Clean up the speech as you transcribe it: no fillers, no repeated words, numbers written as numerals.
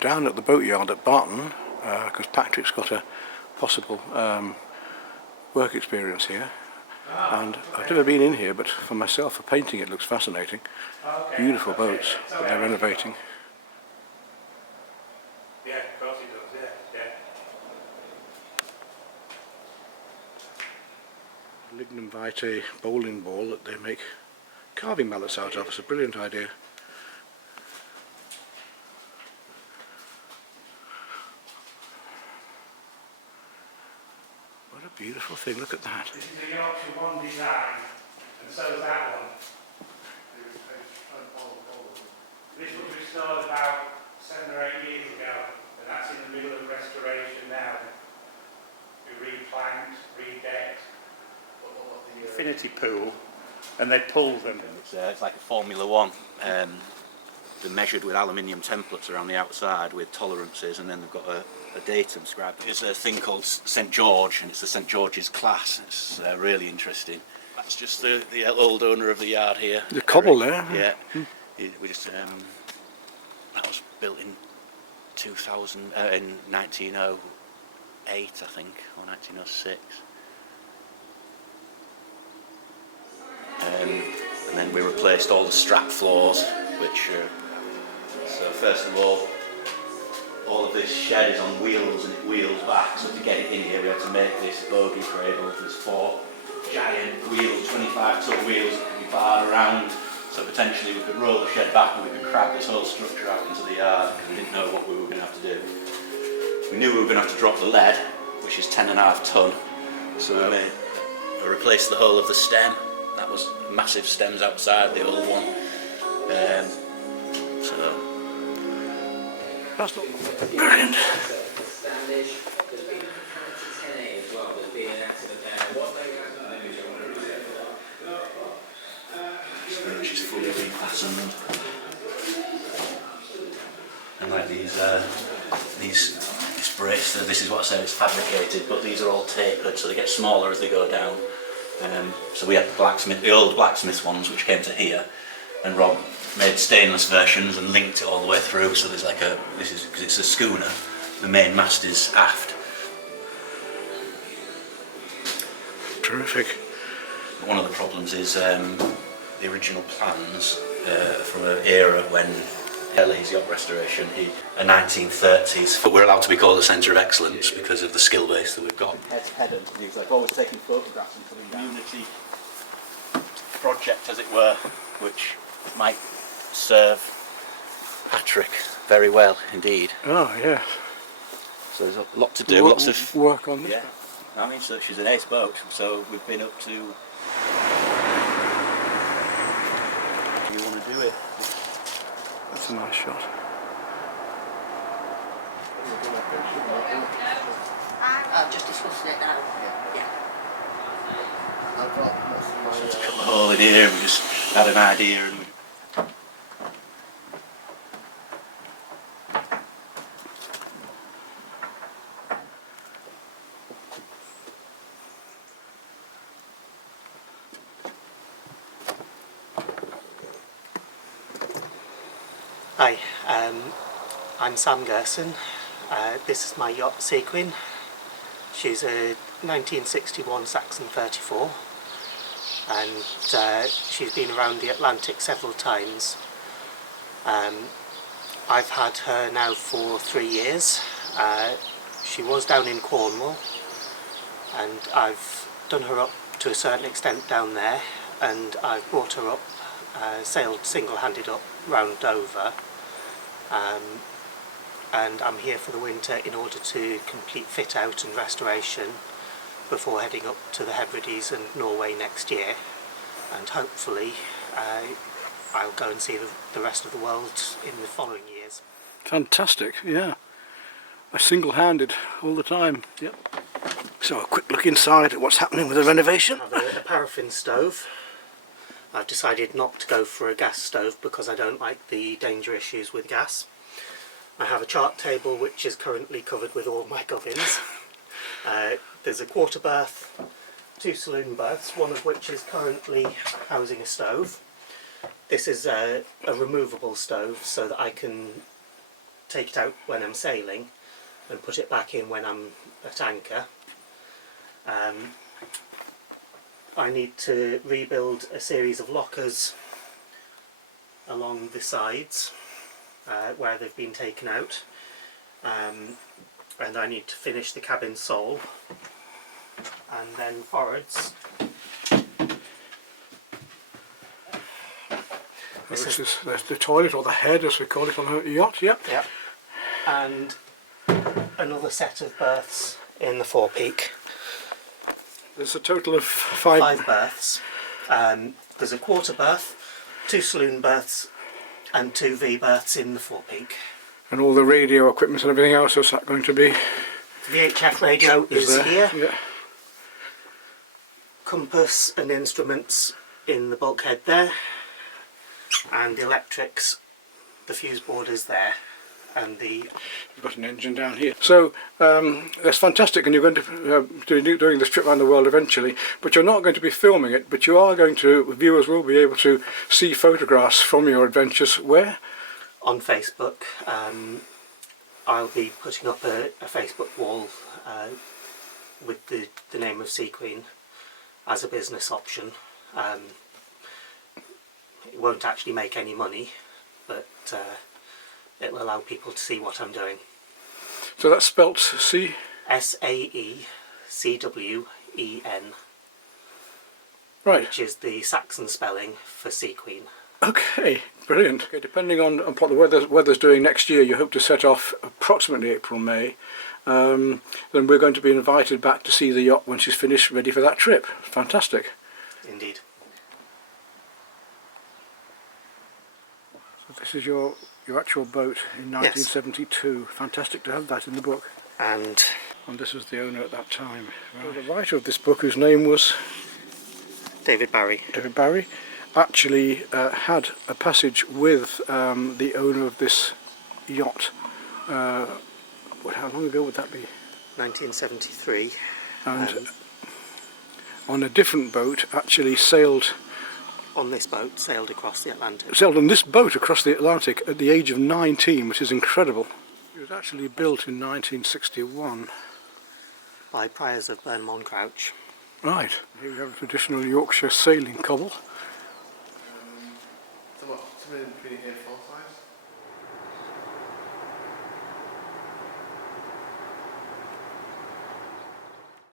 down at the Boatyard at Barton because Patrick's got a possible work experience here, and I've never been in here, but for myself, for painting, it looks fascinating. Beautiful boats that they're renovating. Yeah, of course it does, yeah. Lignum vitae bowling ball that they make carving mallets out of. It's a brilliant idea. What a beautiful thing, look at that. This is the Yorkshire One design, and so is that one. This was restored about 7 or 8 years ago, and that's in the middle of restoration now. We replanked, redecked, infinity pool, and they pulled them. It's like a Formula One. They're measured with aluminium templates around the outside with tolerances, and then they've got a datum scribed. There's a thing called St George, and it's the St George's class. It's really interesting. That's just the old owner of the yard here. The cobble there. Yeah. We just that was built in 1908, I think, or 1906. And then we replaced all the strap floors, which so first of all of this shed is on wheels and it wheels back, so to get it in here we had to make this bogey cradle. There's 4 giant wheels, 25-ton wheels that can be barred around, so potentially we could roll the shed back and we could crab this whole structure out into the yard, because we didn't know what we were going to have to do. We knew we were going to have to drop the lead, which is 10.5 ton, so we replaced the whole of the stem. That was massive stems outside the old one. So That's not brilliant. Which is fully refastened. And like these braces, this is what I said, it's fabricated, but these are all tapered, so they get smaller as they go down. So we had the old blacksmith ones, which came to here, and Rob made stainless versions and linked it all the way through. So there's like this is because it's a schooner. The main mast is aft. Terrific. One of the problems is the original plans from an era when Kelly's yacht restoration, a 1930s, but we're allowed to be called a centre of excellence because of the skill base that we've got. Pedant, he's like always taking photographs and putting down. Community project, as it were, which might serve Patrick very well indeed. Oh yeah. So there's a lot to do, lots of work on this. Yeah, I mean, so she's an ace boat, so we've been up to. Do you want to do it? That's a nice shot. I've just discussed it now. Yeah. I've got most of my... Just cut the hole in here and we just had an idea and Hi, I'm Sam Gerson. This is my yacht Sequin. She's a 1961 Saxon 34 and she's been around the Atlantic several times. I've had her now for 3 years. She was down in Cornwall and I've done her up to a certain extent down there, and I've brought her up, sailed single-handed up round Dover. And I'm here for the winter in order to complete fit out and restoration before heading up to the Hebrides and Norway next year, and hopefully I'll go and see the rest of the world in the following years. Fantastic, yeah. Single-handed all the time. Yep. So a quick look inside at what's happening with the renovation. I have a paraffin stove. I've decided not to go for a gas stove because I don't like the danger issues with gas. I have a chart table which is currently covered with all my gubbins. There's a quarter berth, 2 saloon berths, one of which is currently housing a stove. This is a removable stove so that I can take it out when I'm sailing and put it back in when I'm at anchor. I need to rebuild a series of lockers along the sides where they've been taken out, and I need to finish the cabin sole, and then forwards. This is the toilet, or the head as we call it on a yacht, yep. Yep. And another set of berths in the forepeak. There's a total of five. Berths. There's a quarter berth, 2 saloon berths, and 2 V berths in the forepeak. And all the radio equipment and everything else, is that going to be? The VHF radio is there? here. Yeah. Compass and instruments in the bulkhead there. And the electrics, the fuse board is there. And You've got an engine down here. So that's fantastic, and you're going to be doing this trip around the world eventually, but you're not going to be filming it, but you are going to, viewers will be able to see photographs from your adventures. Where? on Facebook. I'll be putting up a Facebook wall with the name of Sea Queen as a business option. It won't actually make any money, but it will allow people to see what I'm doing. So that's spelt C? S-A-E-C-W-E-N. Right. Which is the Saxon spelling for Sea Queen. Okay, brilliant. Okay, depending on what the weather's doing next year, you hope to set off approximately April, May. Then we're going to be invited back to see the yacht when she's finished, ready for that trip. Fantastic. Indeed. So this is your actual boat in 1972. Yes. Fantastic to have that in the book. And this was the owner at that time. Right. The writer of this book, whose name was David Barry. David Barry, actually had a passage with the owner of this yacht. How long ago would that be? 1973. And on a different boat, actually sailed on this boat, sailed across the Atlantic. Sailed on this boat across the Atlantic at the age of 19, which is incredible. It was actually built in 1961. By Priors of Burnham-on-Crouch. Right. Here we have a traditional Yorkshire sailing cobble.